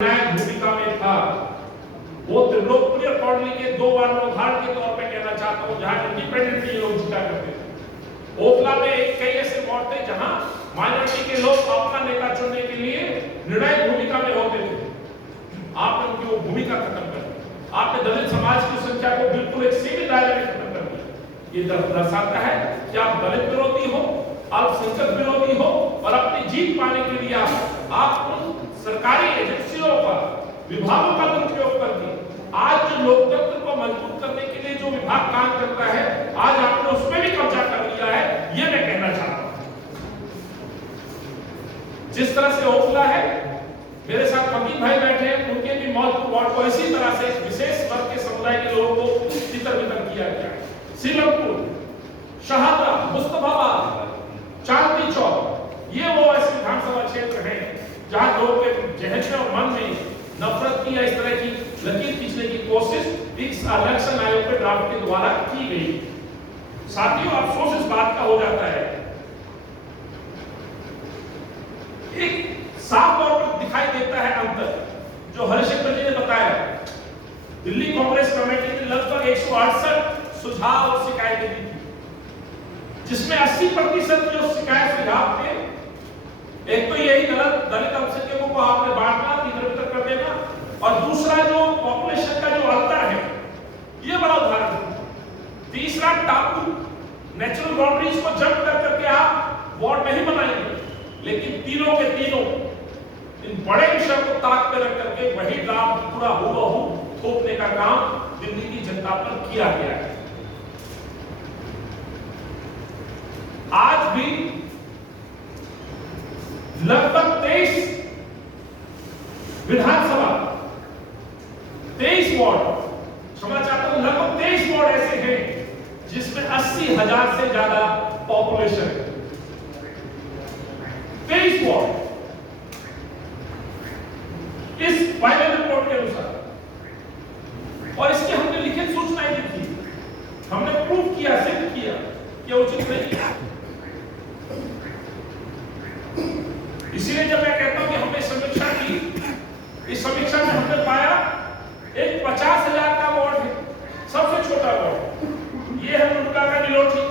भूमिका में था। वो त्रिलोकपुरी और कौंडली के दो बार मैं उदाहरण के तौर पे कहना चाहता हूँ जहां इंडिपेंडेंटली लोग जीता करते थे। ओखला में कई ऐसे वार्ड थे जहां माइनॉरिटी के लोग अपना नेता चुनने के लिए निर्णायक भूमिका में होते थे। आपने उनकी वो भूमिका खत्म कर दी। आपने दलित समाज की संख्या को बिल्कुल एक सीमित दायरे में खत्म कर दिया। ये दर्शाता है कि आप दलित विरोधी हो, अल्पसंख्यक विरोधी हो और अपनी जीत पाने के लिए आप उन सरकारी एजेंसियों का, विभागों का दुरुपयोग कर दिए। आज जो लोकतंत्र को मजबूत करने के लिए जो विभाग काम करता है, आज आपने उसमें भी कब्जा कर लिया है, ये मैं कहना चाहता हूं। जिस तरह से ओखला है, मेरे साथ वकील भाई बैठे हैं, उनके भी मौत वार्ड को इसी तरह से विशेष वर्ग के समुदाय के लोगों को तितर बितर किया गया है। सीलमपुर, शहादा, मुस्तफाबाद, चांदनी चौक, ये वो ऐसे विधानसभा क्षेत्र हैं जहां लोगों के जहन में और मन में नफरत की या इस तरह की लकीर खींचने की कोशिश इस इलेक्शन आयोग के ड्राफ्ट के द्वारा की गई। साथियों, अफसोस इस बात का हो जाता है, एक साफ तौर पर दिखाई देता है अंतर जो हरिशंकर जी ने बताया। दिल्ली कांग्रेस कमेटी ने लगभग 168 सुझाव और शिकायतें दी थी, जिसमें 80% जो शिकायत सुझाव थे, एक तो यही दलित अल्पसंख्यकों को आपने बांटना, तितर-बितर कर देना, और दूसरा जो पॉपुलेशन का जो अंतर है, ये बड़ा उदाहरण है। तीसरा, टापू नेचुरल बाउंड्रीज को जंप कर करके आप वार्ड नहीं बनाएंगे, लेकिन तीनों के तीनों इन बड़े विषय को ताक पे रख करके वही लाभ पूरा हूबहू थोपने का काम दिल्ली की जनता पर किया गया है। आज भी लगभग 23 विधानसभा, 23 वार्ड, क्षमा चाहता हूं, लगभग 23 वार्ड ऐसे हैं जिसमें 80,000 से ज्यादा पॉपुलेशन है। 23 वार्ड इस फाइनल रिपोर्ट के अनुसार, और इसकी हमने लिखित सूचनाएं दी थी, हमने प्रूफ किया, सिद्ध किया कि उचित नहीं है। इसीलिए जब मैं कहता हूं कि हमने समीक्षा की, इस समीक्षा में हमने पाया एक 50,000 का वार्ड है, सबसे छोटा वार्ड, ये है मुंडका का नीलोठी,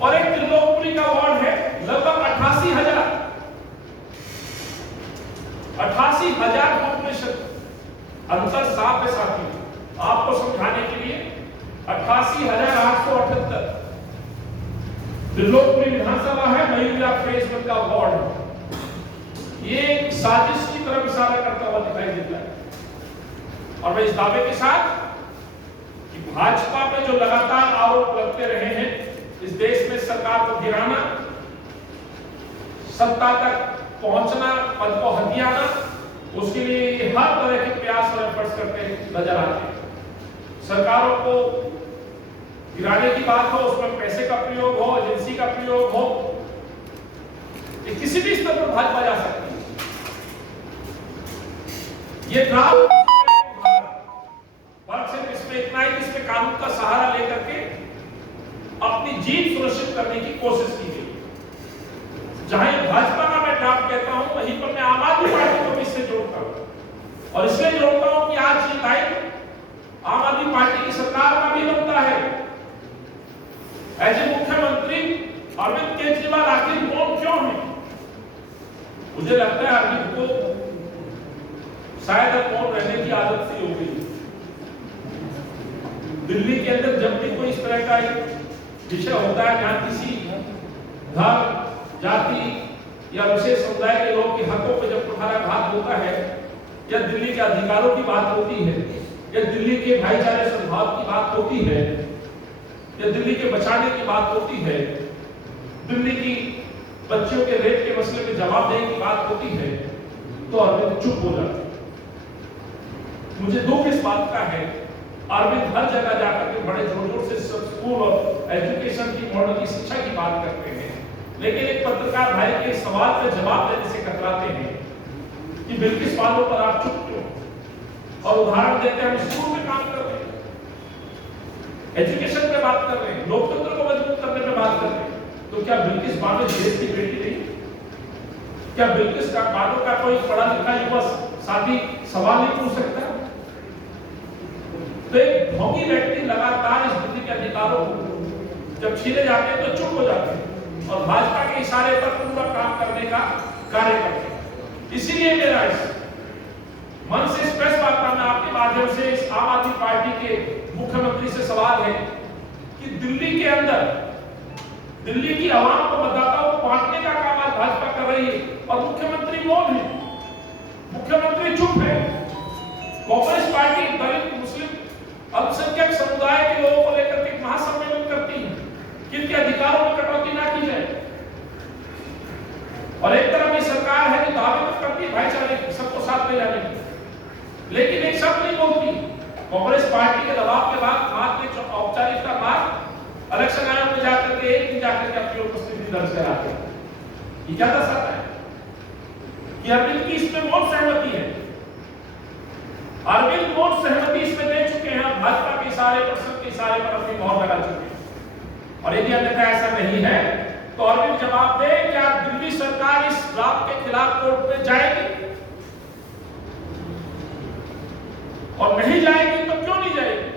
और एक त्रिलोकपुरी का वार्ड है लगभग 88,000 पॉपुलेशन। अंतर साफ है साथी, आपको समझाने के लिए 88,878 त्रिलोकपुरी विधानसभा है, महिला फेज 1 का वार्ड। ये साजिश की तरफ इशारा करता हुआ दिखाई देता है। और मैं इस दावे के साथ कि भाजपा पे जो लगातार आरोप लगते रहे हैं, इस देश में सरकार को गिराना, सत्ता तक पहुंचना, पद को हथियाना, उसके लिए हर तरह के प्रयास और एफर्ट्स करते नजर आते हैं। सरकारों को गिराने की बात हो, उसमें पैसे का प्रयोग हो, एजेंसी का प्रयोग हो, ये किसी भी स्तर पर भाजपा जा सकती है। ये ड्राफ्ट सिर्फ इसमें इतना ही, इसमें कानून का सहारा लेकर के अपनी जीत सुनिश्चित करने की कोशिश की गई। जहां भाजपा का मैं ड्राफ्ट कहता हूं, वहीं पर मैं आम आदमी पार्टी को भी इससे जोड़ता हूं, और इसलिए जोड़ता हूं कि आज ये दायित्व आम आदमी पार्टी की सरकार का भी बनता है। ऐसे मुख्यमंत्री अरविंद केजरीवाल आखिर कौन क्यों है? मुझे लगता है अरविंद को शायद अब कौन रहने की आदत सी हो गई। दिल्ली के अंदर जब भी कोई इस तरह का विषय होता है जहां किसी धर्म, जाति या विशेष समुदाय के लोगों के हकों पर जब कुठाराघात होता है, या दिल्ली के अधिकारों की बात होती है, या दिल्ली के भाईचारे सद्भाव की बात होती है, या दिल्ली के बचाने की बात होती है, दिल्ली की बच्चियों के रेप के मसले में जवाब देने की बात होती है, तो अरविंद चुप हो जाते। मुझे दुख इस बात का है, अरविंद हर जगह जाकर के बड़े जोर जोर से स्कूल और एजुकेशन की, मॉडल की शिक्षा की बात करते हैं, लेकिन एक पत्रकार भाई के सवाल का जवाब देने से कतराते हैं कि बिल्किस बातों पर आप चुप क्यों? और उदाहरण देते हैं, हम स्कूल में काम कर रहे हैं, एजुकेशन पे बात कर रहे हैं, लोकतंत्र को मजबूत करने पे बात कर रहे हैं, तो क्या बिल्किस बानो देश की बेटी नहीं? क्या बिल्किस का बानो का कोई पढ़ा लिखा युवा साथी सवाल नहीं पूछ सकता? तो एक ढोंगी व्यक्ति लगातार इस दिल्ली के अधिकारों को जब छीने जाते हैं तो चुप हो जाते हैं और भाजपा के इशारे पर पूरा काम करने का कार्य करते हैं। इसीलिए मेरा इस मन से इस प्रेस वार्ता में आपके माध्यम से इस आम आदमी पार्टी के मुख्यमंत्री से सवाल है कि दिल्ली के अंदर दिल्ली की आवाम को, मतदाताओं को बांटने का काम आज भाजपा कर रही है और मुख्यमंत्री मौन है, मुख्यमंत्री चुप है। कांग्रेस पार्टी दलित, मुस्लिम, अल्पसंख्यक समुदाय के लोगों को लेकर के महासम्मेलन करती है कि इनके अधिकारों में कटौती ना की जाए, और एक तरफ ये सरकार है जो दावे तो करती है भाईचारे की, सबको साथ ले जाने की, लेकिन एक शब्द नहीं बोलती। कांग्रेस पार्टी के दबाव के बाद मात्र औपचारिकता बाद इलेक्शन आयोग में जाकर के एक दिन जाकर के अपनी उपस्थिति दर्ज कराते हैं। ये क्या दर्शाता है कि अरविंद की इसमें मौन सहमति है, अरविंद मौन सहमति इसमें दे चुके हैं, भाजपा के इशारे पर, सबके इशारे पर अपनी मोहर लगा चुके हैं। और यदि अन्यथा ऐसा नहीं है तो अरविंद जवाब दे, क्या दिल्ली सरकार इस ड्राफ्ट के खिलाफ कोर्ट में जाएगी, और नहीं जाएगी तो क्यों नहीं जाएगी?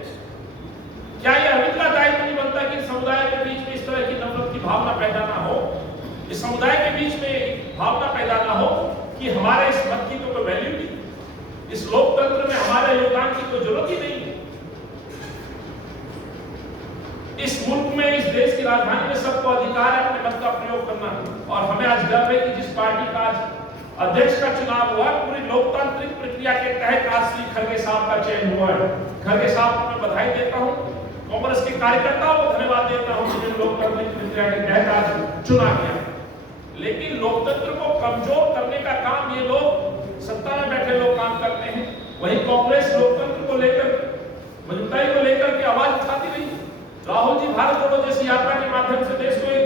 क्या यह अरविंद का दायित्व नहीं बनता कि समुदाय के बीच में इस तरह की नफरत की भावना पैदा ना हो, इस समुदाय के बीच में भावना पैदा ना हो कि हमारे इस मत की तो कोई वैल्यू नहीं, इस लोकतंत्र में हमारे योगदान की कोई जरूरत ही नहीं है। इस मुल्क में, इस देश की राजधानी में सबको अधिकार है अपने मत का प्रयोग करना, और हमें आज गर्व है कि जिस पार्टी का आज अध्यक्ष का चुनाव हुआ, पूरी लोकतांत्रिक प्रक्रिया के तहत आज श्री खड़गे साहब का चयन हुआ है। खड़गे साहब को मैं बधाई देता हूं, कांग्रेस के कार्यकर्ताओं को धन्यवाद देता हूं जिन्हें लोकतांत्रिक प्रक्रिया के तहत आज चुना गया। लेकिन लोकतंत्र को कमजोर करने का काम ये लोग, सत्ता में बैठे लोग काम करते हैं। वहीं कांग्रेस लोकतंत्र को लेकर, मजबूताई को लेकर के आवाज उठाती रही। राहुल जी भारत जोड़ो जैसी यात्रा के माध्यम से देश को एक